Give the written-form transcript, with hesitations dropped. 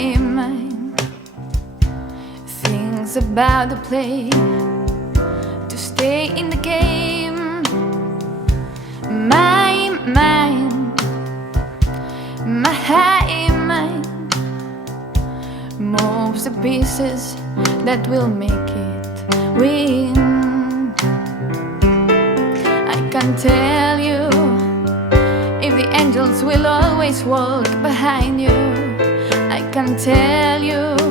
high mind thinks about the play to stay in the game. My mind, my high mind moves the pieces that will make it win. I can tell you if the angels will always walk behind you. I can tell you